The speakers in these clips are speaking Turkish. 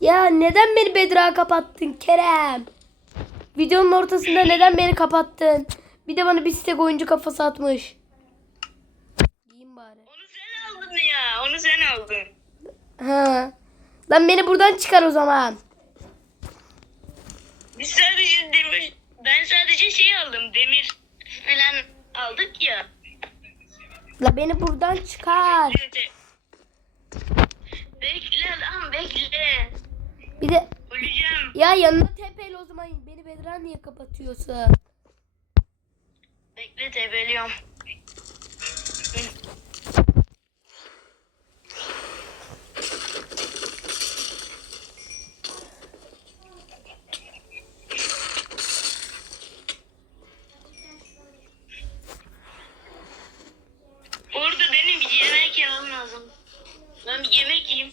Ya neden beni Bedra kapattın Kerem? Videonun ortasında neden beni kapattın? Bir de bana bir stek oyuncu kafası atmış. Diyeyim bari. Onu sen aldın ya. Onu sen aldın. Ha. Lan beni buradan çıkar o zaman. Biz sadece demir... Ben sadece şey aldım. Demir falan aldık ya. La beni buradan çıkar. Bekle lan bekle. Bir de Öleceğim. ya yanına tepeli o zaman beni Bedra niye kapatıyorsun? Bekle tebeliyorum. Orada benim bir yemek yemem lazım. Ben bir yemek yiyeyim.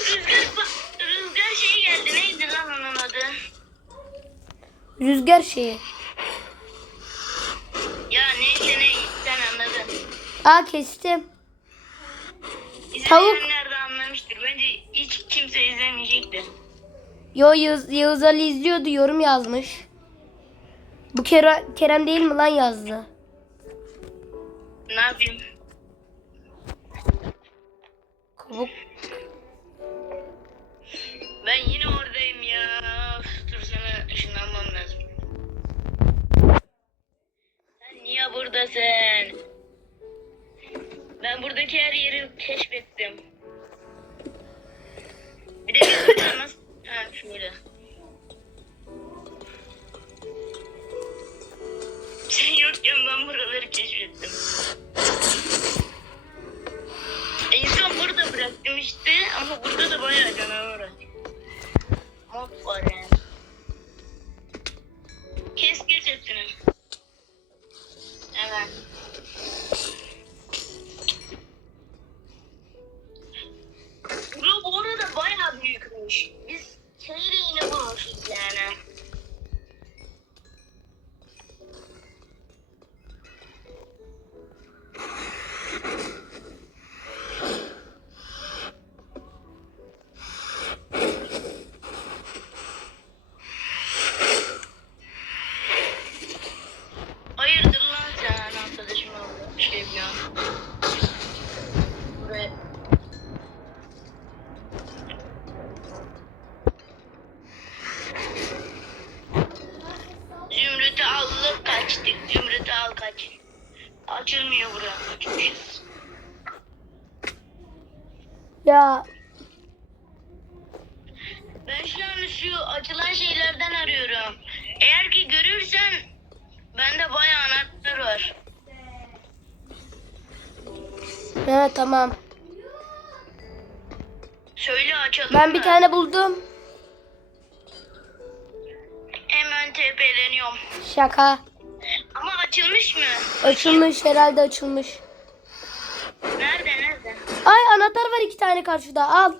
Rüzgar, ba- rüzgar şey geldi. Neydi lan onun adı? Rüzgar şeyi. Ya neyse ne sen anladın. Aa kestim. Tavuk. İzleyenler de anlamıştır. Bence hiç kimse izlemeyecekti. Yo Yağız, Yağız Ali izliyordu yorum yazmış. Bu Kerem, Kerem değil mi lan yazdı? Ben buradaki her yeri keşfettim. Bir de gözümden nasıl... Ha şöyle. Sen yokken ben buraları keşfettim. En son burada bıraktım işte ama burada da bayağı canavar var. Mod var yani. Kes geç hepsini. Evet. Ya Ben şu an şu açılan şeylerden arıyorum. Eğer ki görürsen bende bayağı anahtar var. he, tamam. Söyle açalım Ben bir mı? tane buldum. Hemen tepeleniyorum. Şaka. Ama açılmış mı? Açılmış herhalde açılmış. Ay anahtar var iki tane karşıda al.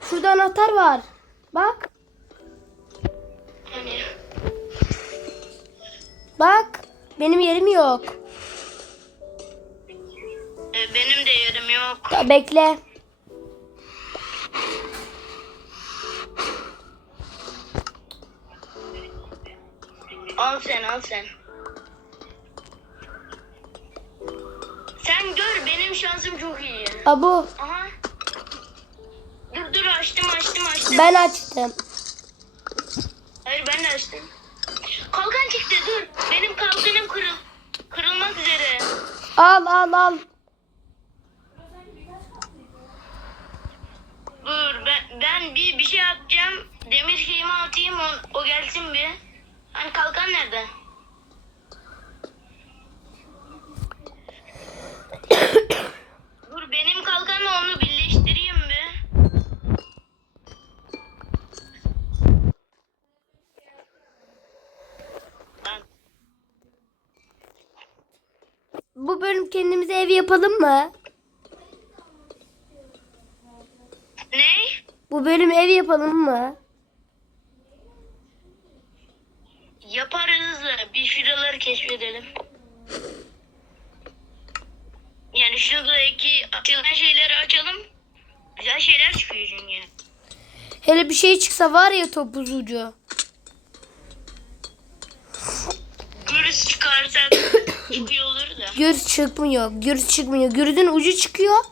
Şurada anahtar var. Bak. Bak. Benim yerim yok. e, benim de yerim yok. Ya, bekle. Al sen al sen. benim şansım çok iyi. Abu Aha. Dur dur açtım açtım açtım. ben açtım. Hayır ben de açtım. Kalkan çıktı dur. Benim kalkanım kırıl kırılmak üzere. Al al al. Dur ben, ben bir bir şey yapacağım. Demir şeyimi atayım o, o gelsin bir. Hani kalkan nerede? Dur benim kalkanla onu birleştireyim bir. Lan, Bu bölüm kendimize ev yapalım mı? Ne? Bu bölüm ev yapalım mı? Yaparız da bir şuraları keşfedelim. Yani şuradaki açılan şeyleri açalım. Güzel şeyler çıkıyor çünkü. Hele bir şey çıksa var ya topuz ucu. Gürüz çıkarsak çıkıyor olur da. Gürs çıkmıyor. Gürs çıkmıyor. Gürzün ucu çıkıyor.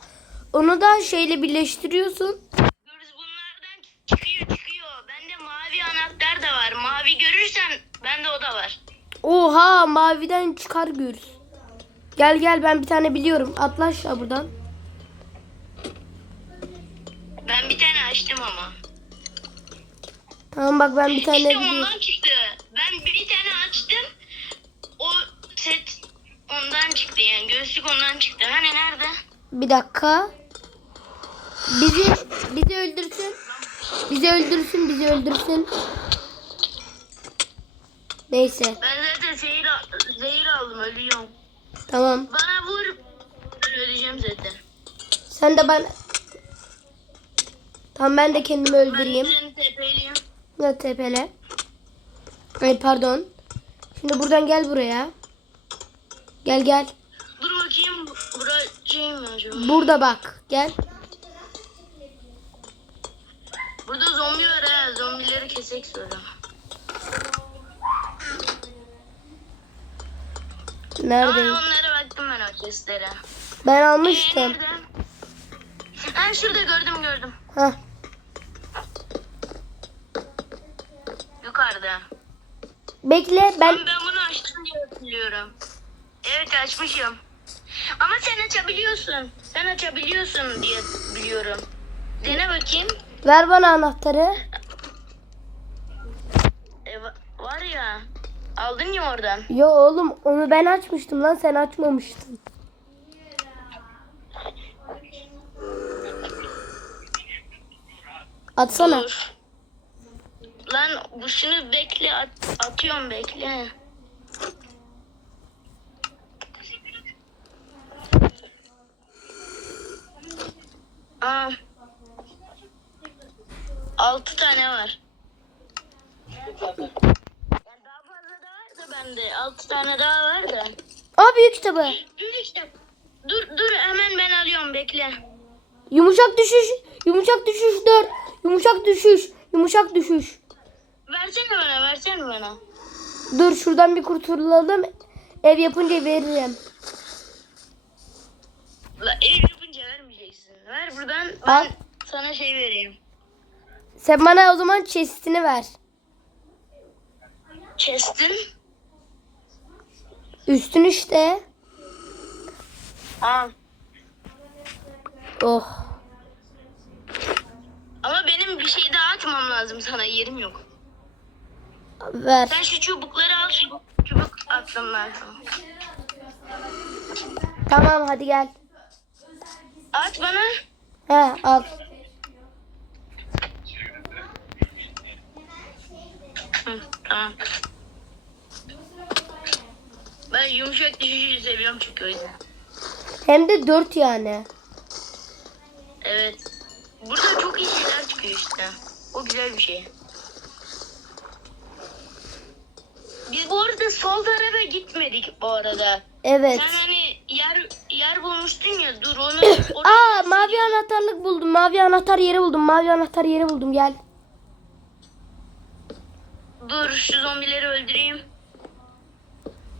Onu da şeyle birleştiriyorsun. Gürüz bunlardan çıkıyor çıkıyor. Bende mavi anahtar da var. Mavi görürsen bende o da var. Oha maviden çıkar Gürs. Gel gel ben bir tane biliyorum. Atla aşağı buradan. Ben bir tane açtım ama. Tamam bak ben bir tane İşte biliyorum. ondan çıktı. Ben bir tane açtım. Ondan çıktı yani. Göğüslük ondan çıktı. Hani nerede? Bir dakika. Bizi bizi öldürsün. Bizi öldürsün, bizi öldürsün. Neyse. Ben zaten zehir, zehir aldım ölüyorum. Tamam. Bana vur. Ben öleceğim zaten. Sen de ben Tamam ben de kendimi Ben öldüreyim. seni tepeliyim. Ya tepele. Ay pardon. Şimdi buradan gel buraya. Gel gel. Dur bakayım. Şey mi acaba? Burada bak. Gel. Burada zombi var ha. Zombileri kesek sonra. Ama Neredeyim? onlara baktım ben o kestlere. Ben Ee, almıştım. nerede? Ha şurada gördüm gördüm. Heh. Yukarıda. Bekle ben Ben, ben bunu açtım diye hatırlıyorum. Evet açmışım. Ama sen açabiliyorsun. Sen açabiliyorsun diye biliyorum. Dene bakayım. ver bana anahtarı. E, va- var ya. Aldın ya oradan. Yo oğlum onu ben açmıştım lan sen açmamıştın. Atsana. Dur. Lan bu şunu bekle at, atıyorum bekle. 6 tane daha var da. Aa büyük kitabı. Büyük kitap. Dur dur hemen ben alıyorum bekle. Yumuşak düşüş. Yumuşak düşüş 4. Yumuşak düşüş. Yumuşak düşüş. Versene bana versene bana. Dur şuradan bir kurtulalım. Ev yapınca veririm. La, ev yapınca vermeyeceksin. Ver buradan ben Al. sana şey vereyim. Sen bana o zaman chest'ini ver. Chest'in? Üstün işte. Al. Oh. Ama benim bir şey daha atmam lazım sana yerim yok. Ver. Sen şu çubukları al çubuk, çubuk ben sana. Tamam hadi gel. At bana. He al. Hı, tamam. Ben yumuşak düşüşü seviyorum çünkü o yüzden. Hem de 4 yani. Evet. Burada çok iyi şeyler çıkıyor işte. O güzel bir şey. Biz bu arada sol tarafa gitmedik bu arada. Evet. Sen hani yer yer bulmuştun ya dur onu Aa mavi anahtarlık buldum. Mavi anahtar yeri buldum. Mavi anahtar yeri buldum. Gel. dur şu zombileri öldüreyim.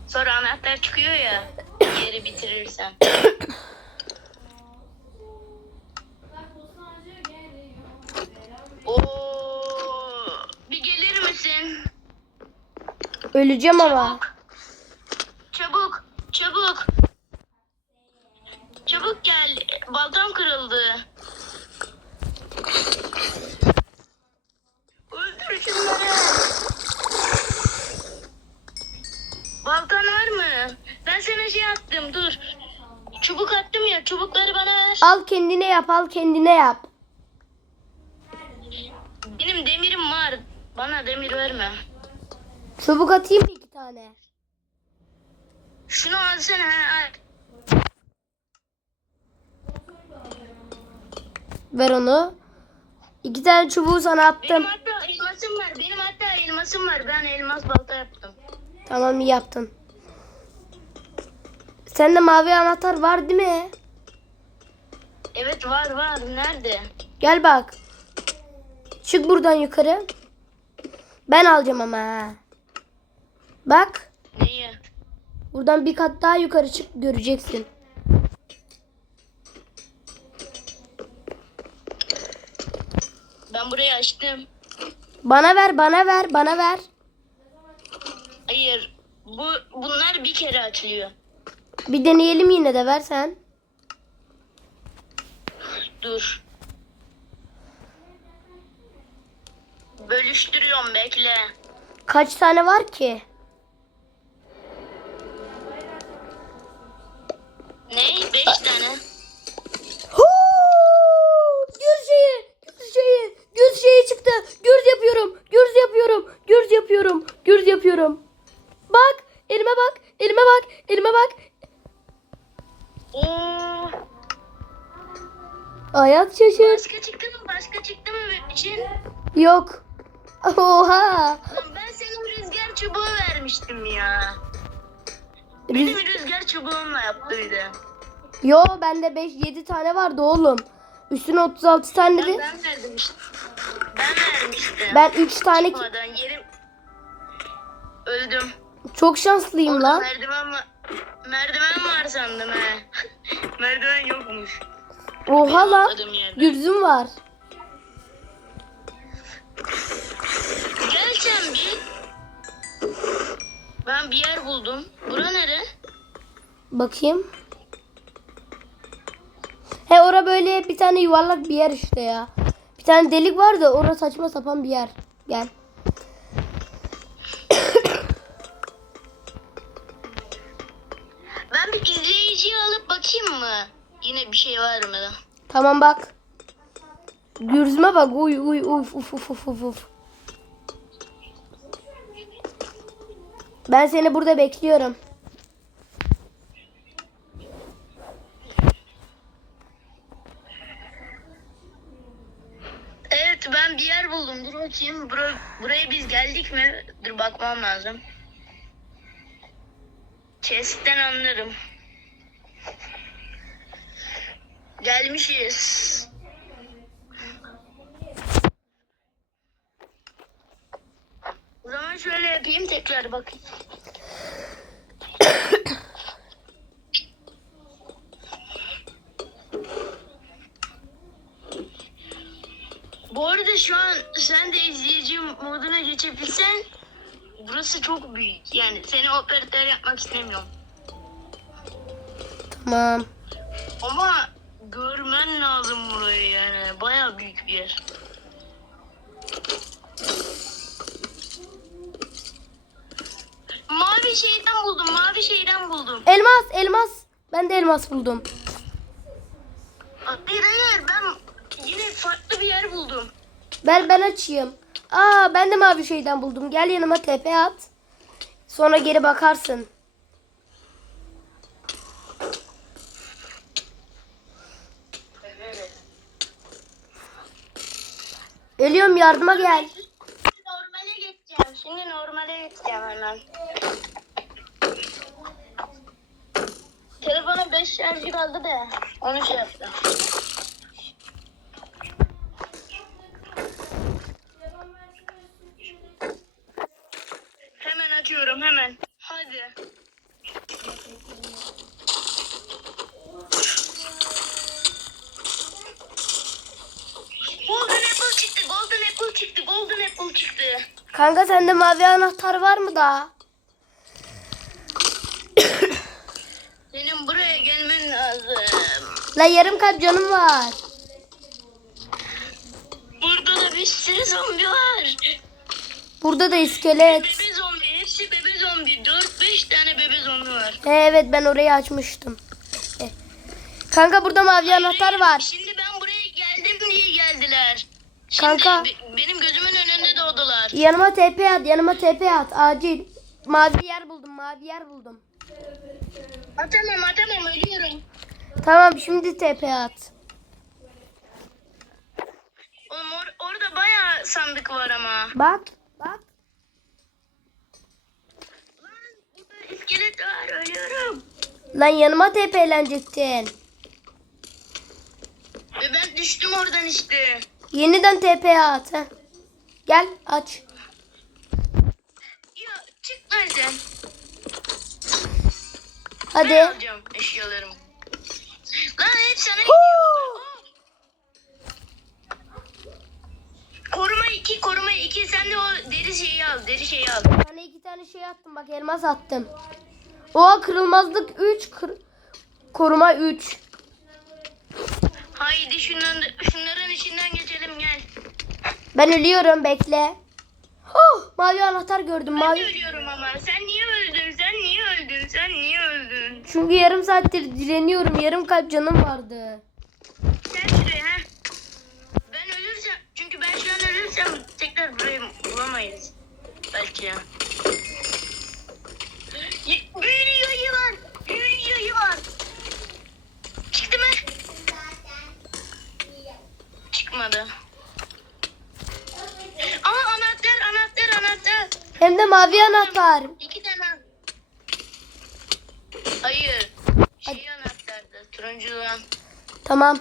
Sonra anahtar çıkıyor ya yeri bitirirsen. Oo, bir gelir misin? Öleceğim ama. Çabuk, çabuk. Çabuk gel. Baltam kırıldı. Öldür şunları. Baltan var mı? Ben sana şey attım dur. Çubuk attım ya çubukları bana ver. Al kendine yap. Al kendine yap. Benim demirim var. Bana demir verme. Çubuk atayım mı iki tane? Şunu alsana ha. al. Ver onu. İki tane çubuğu sana Benim attım. hatta elmasım var. Benim hatta elmasım var. Ben elmas balta yaptım. Tamam iyi yaptın. Sende mavi anahtar var değil mi? Evet var var. Nerede? Gel bak. Çık buradan yukarı. Ben alacağım ama. ha. Bak. Neyi? Buradan bir kat daha yukarı çık göreceksin. Ben burayı açtım. Bana ver, bana ver, bana ver. Hayır. Bu bunlar bir kere açılıyor. Bir deneyelim yine de versen. Dur. Bölüştürüyorum bekle. Kaç tane var ki? Ne? Beş tane. Göz şeyi, göz şeyi, göz şeyi çıktı. Göz yapıyorum, göz yapıyorum, göz yapıyorum, göz yapıyorum. Bak, elime bak, elime bak, elime bak. Oo. Hayat şaşır. Başka çıktı mı? Başka çıktı mı benim için? Yok. Oha. Lan ben sana rüzgar çubuğu vermiştim ya. Rüz- Benim rüzgar çubuğumla yaptıydı. Yo bende 5 7 tane vardı oğlum. Üstüne 36 tane dedi. ben verdim işte. Ben vermiştim. Ben 3 tane Çıkmadan yerim. Öldüm. çok şanslıyım Orada lan. merdiven var. Merdiven var sandım he. merdiven yokmuş. Oha lan. Gürzüm var. Gel sen bir. Ben bir yer buldum. Bura nere? Bakayım. He ora böyle bir tane yuvarlak bir yer işte ya. Bir tane delik var da orası saçma sapan bir yer. Gel. Bir şey var mı? Tamam bak. Gürzüme bak. Uy uy uf uf uf uf uf. Ben seni burada bekliyorum. Evet ben bir yer buldum. Dur bakayım. Bura, buraya biz geldik mi? Dur bakmam lazım. Chest'ten anlarım. Gelmişiz. O zaman şöyle yapayım tekrar bakayım. Bu arada şu an sen de izleyici moduna geçebilsen burası çok büyük. Yani seni operatör yapmak istemiyorum. Tamam. Ama görmen lazım burayı yani. Baya büyük bir yer. Mavi şeyden buldum. Mavi şeyden buldum. Elmas elmas. Ben de elmas buldum. Hayır hayır ben yine farklı bir yer buldum. Ben ben açayım. Aa ben de mavi şeyden buldum. Gel yanıma tepe at. Sonra geri bakarsın. Ölüyorum yardıma gel. Normale geçeceğim. Şimdi normale geçeceğim hemen. Telefona 5 şarjı kaldı da onu şey yaptım. Hemen açıyorum hemen. Hadi. Kanka sende mavi anahtar var mı daha? Senin buraya gelmen lazım. La yarım kalp canım var. Burada da bir sürü zombi var. Burada da iskelet. Bebe zombi, hepsi bebe zombi. 4-5 tane bebe zombi var. He, evet ben orayı açmıştım. Kanka burada mavi anahtar var. Şimdi ben buraya geldim diye geldiler. Şimdi Kanka. be- benim önünde doğdular. Yanıma TP at, yanıma TP at. Acil. Mavi yer buldum, mavi yer buldum. Atamam atamam ölüyorum. Tamam şimdi TP at. Oğlum or- orada bayağı sandık var ama. Bak, bak. Lan burada iskelet var ölüyorum. Lan yanıma TP'lenecektin. Ve ben düştüm oradan işte. Yeniden TP at. Heh. Gel aç. Ya çık lan sen. Hadi. Ben alacağım eşyalarımı. Lan hep sana gidiyor. Huu. Koruma 2, koruma 2. Sen de o deri şeyi al, deri şeyi al. Sana iki tane şey attım bak elmas attım. O kırılmazlık 3 koruma 3. Haydi şunların, şunların içinden geçelim gel. Ben ölüyorum bekle. Oh, mavi anahtar gördüm Ben mavi. ölüyorum ama. Sen niye öldün? Sen niye öldün? Sen niye öldün? Çünkü yarım saattir direniyorum. Yarım kalp canım vardı. Sen şuraya ha. Ben ölürsem, çünkü ben şu an ölürsem tekrar burayı bulamayız. Belki ya. Büyülü yılan! Büyülü yılan! Çıktı mı? Çıkmadı. Aa anahtar, anahtar. Hem de mavi anahtar. İki tane. Hayır. Şey anahtardı. Turuncu olan. Tamam.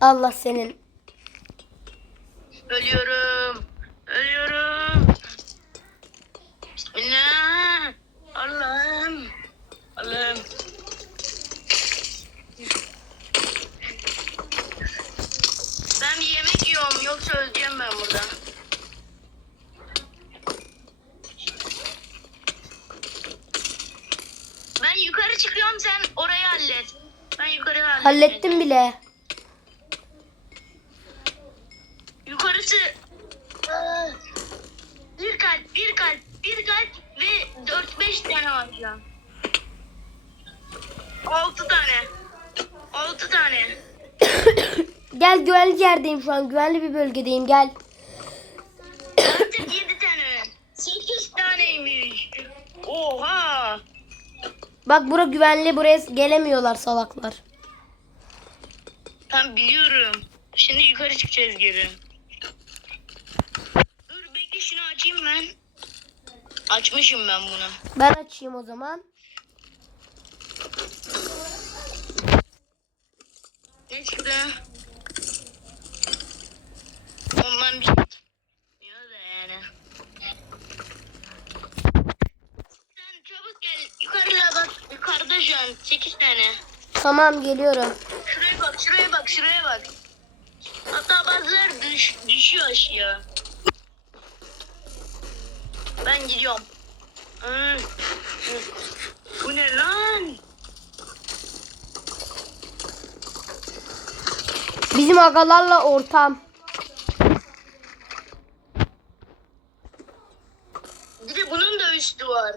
Allah senin. ölüyorum. Ölüyorum. Bismillah. Allah'ım. Allah'ım. Ben bir yemek yiyorum yoksa öleceğim ben burada. Ben yukarı çıkıyorum sen orayı hallet. Ben yukarı hallet. Hallettim bile. Yukarısı Aa, bir kalp, bir kalp, bir kalp ve dört beş tane var şu an. Altı tane. Altı tane. Gel güvenli yerdeyim şu an. Güvenli bir bölgedeyim gel. Artık yedi tane. Sekiz taneymiş. Oha. Bak bura güvenli. Buraya gelemiyorlar salaklar. Tam biliyorum. Şimdi yukarı çıkacağız geri. Dur bekle şunu açayım ben. Açmışım ben bunu. Ben açayım o zaman. Ne çıktı? Ondan bir şey çıkmıyor da yani. Sen çabuk gel. Yukarıya bak. Yukarıda şu an 8 tane. Tamam geliyorum. Şuraya bak, şuraya bak, şuraya bak. Hatta bazıları düş, düşüyor aşağı. Ben gidiyorum. Hı. Bu ne lan? Bizim agalarla ortam. Bir de bunun da üstü var.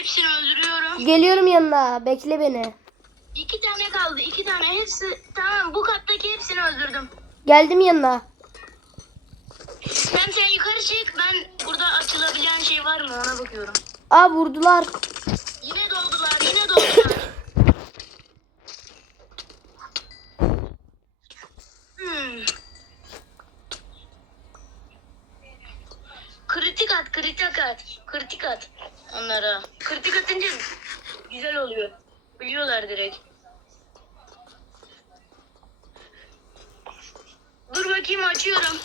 Hepsini öldürüyorum. Geliyorum yanına. Bekle beni. İki tane kaldı. iki tane. Hepsi tamam. Bu kattaki hepsini öldürdüm. Geldim yanına. Sen sen yukarı çık. Ben burada açılabilen şey var mı ona bakıyorum. Aa vurdular. Yine doldular. Yine doldular. Hmm. Kritik at, kritik at, kritik at onlara. Kritik atınca güzel oluyor. Biliyorlar direkt. Dur bakayım açıyorum.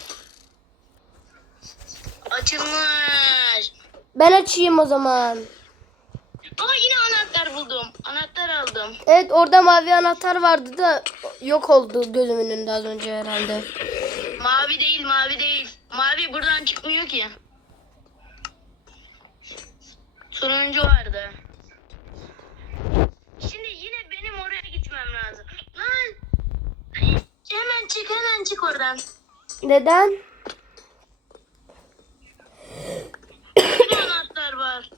Açılmış. Ben açayım o zaman. Aa yine anahtar buldum. Anahtar aldım. Evet orada mavi anahtar vardı da yok oldu gözümün önünde az önce herhalde. Mavi değil, mavi değil. Mavi buradan çıkmıyor ki. Turuncu vardı. Şimdi yine benim oraya gitmem lazım. Lan! Hemen çık, hemen çık oradan. Neden? Bir anahtar var.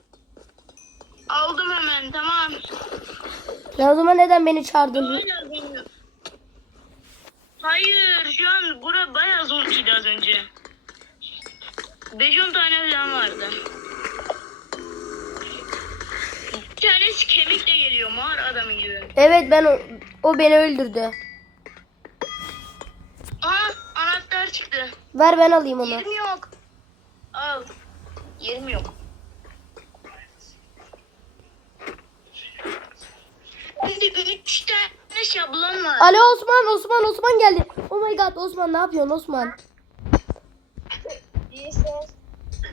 Aldım hemen, tamam. Ya o zaman neden beni çağırdın? Bilmiyorum. Hayır, şu an bura bayağı zorluydu az önce. 5-10 tane falan vardı. Bir tanesi kemik de geliyor mağara adamı gibi. Evet ben o, o beni öldürdü. Aha anahtar çıktı. Ver ben alayım onu. Yerim yok. Al. Yerim yok. üç tane şablon var. Alo Osman, Osman, Osman geldi. Oh my god Osman ne yapıyorsun Osman? İyisin.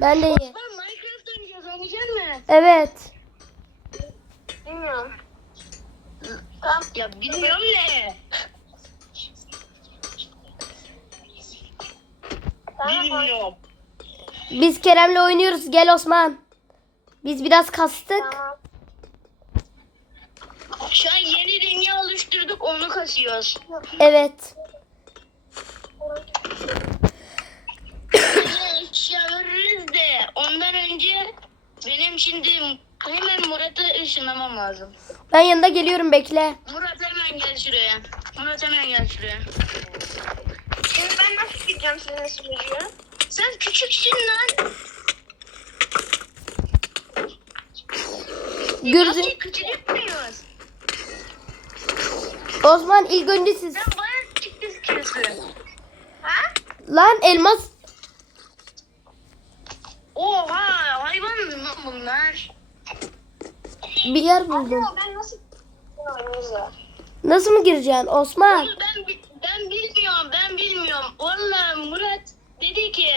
Ben de iyi. Ben Minecraft oynayacağız. Oynayacak mı? Evet. Bilmiyorum. Tamam. Ya bilmiyorum ne? Bilmiyorum. Biz Kerem'le oynuyoruz. Gel Osman. Biz biraz kastık. Tamam. Şu an yeni dünya oluşturduk. Onu kasıyoruz. Evet. Eşya veririz de ondan önce benim şimdi hemen Murat'a ışınlamam lazım. Ben yanında geliyorum bekle. Murat hemen gel şuraya. Murat hemen gel şuraya. Şimdi ben nasıl gideceğim sizin sunucuya? Sen küçüksün lan. Gürzü. Nasıl küçültmüyoruz? Osman ilk önce siz. Sen bayağı küçük gözüküyorsun. Ha? Lan elmas. Oha hayvan mı bunlar? Bir yer buldum. Ben nasıl Nasıl mı gireceksin Osman? Oğlum Ben, ben bilmiyorum ben bilmiyorum. Vallahi Murat dedi ki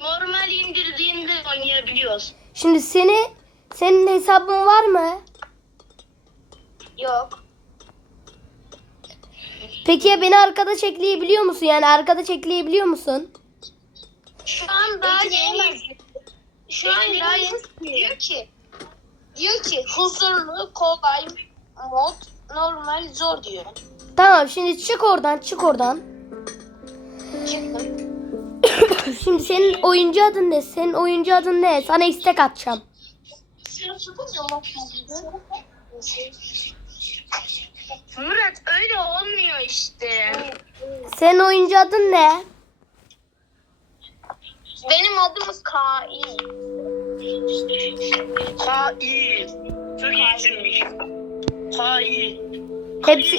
normal indirdiğinde oynayabiliyoruz. Şimdi seni senin hesabın var mı? Yok. Peki ya beni arkadaş ekleyebiliyor musun? Yani arkadaş ekleyebiliyor musun? Şu an daha yeni. Şu an daha yeni diyor ki diyor ki huzurlu, kolay, mod, normal, zor diyor. Tamam şimdi çık oradan çık oradan. Çıktım. Şimdi senin oyuncu adın ne? Senin oyuncu adın ne? Sana istek atacağım. Murat öyle olmuyor işte. Senin oyuncu adın ne? Benim adım Kai. Ha iyi. Çok iyisinmiş. Ha iyi. Hepsi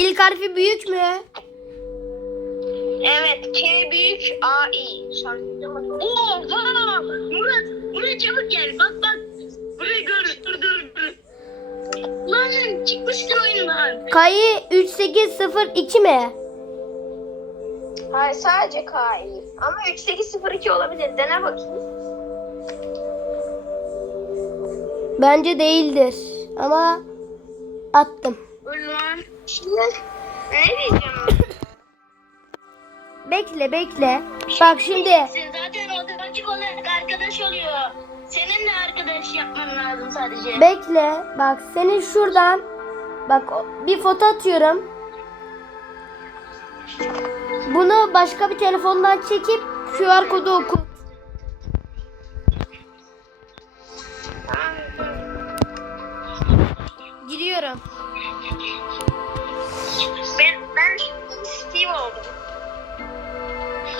ilk harfi büyük mü? Evet, K büyük, A i. Oha! Murat, buraya çabuk gel. Bak bak. Buraya gör. Dur dur dur. Lan çıkmıştır oyundan. Kayı 3802 mi? Hayır, sadece K i. Ama 3802 olabilir. Dene bakayım. Bence değildir. Ama attım. Ulan. Şimdi ne diyeceğim? Bekle bekle. Bak şimdi Sen zaten otomatik olarak arkadaş oluyor. Seninle arkadaş yapman lazım sadece. bekle. Bak senin şuradan bak bir foto atıyorum. Bunu başka bir telefondan çekip QR kodu oku.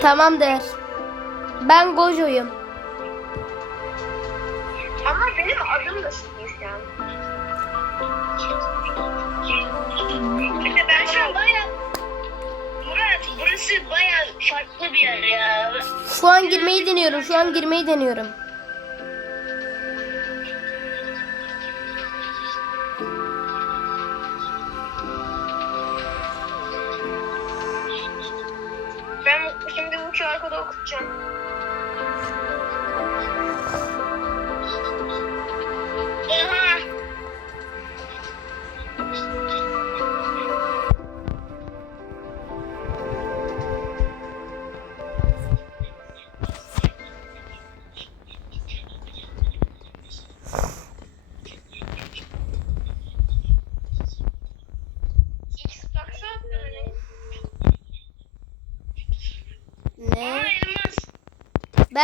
Tamamdır. Ben Gojo'yum. Ama benim adım da. Bir de ben şu an baya... Murat burası baya farklı bir yer ya. Şu an girmeyi deniyorum. Şu an girmeyi deniyorum.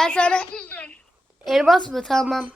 Ben sana elmas mı? Tamam.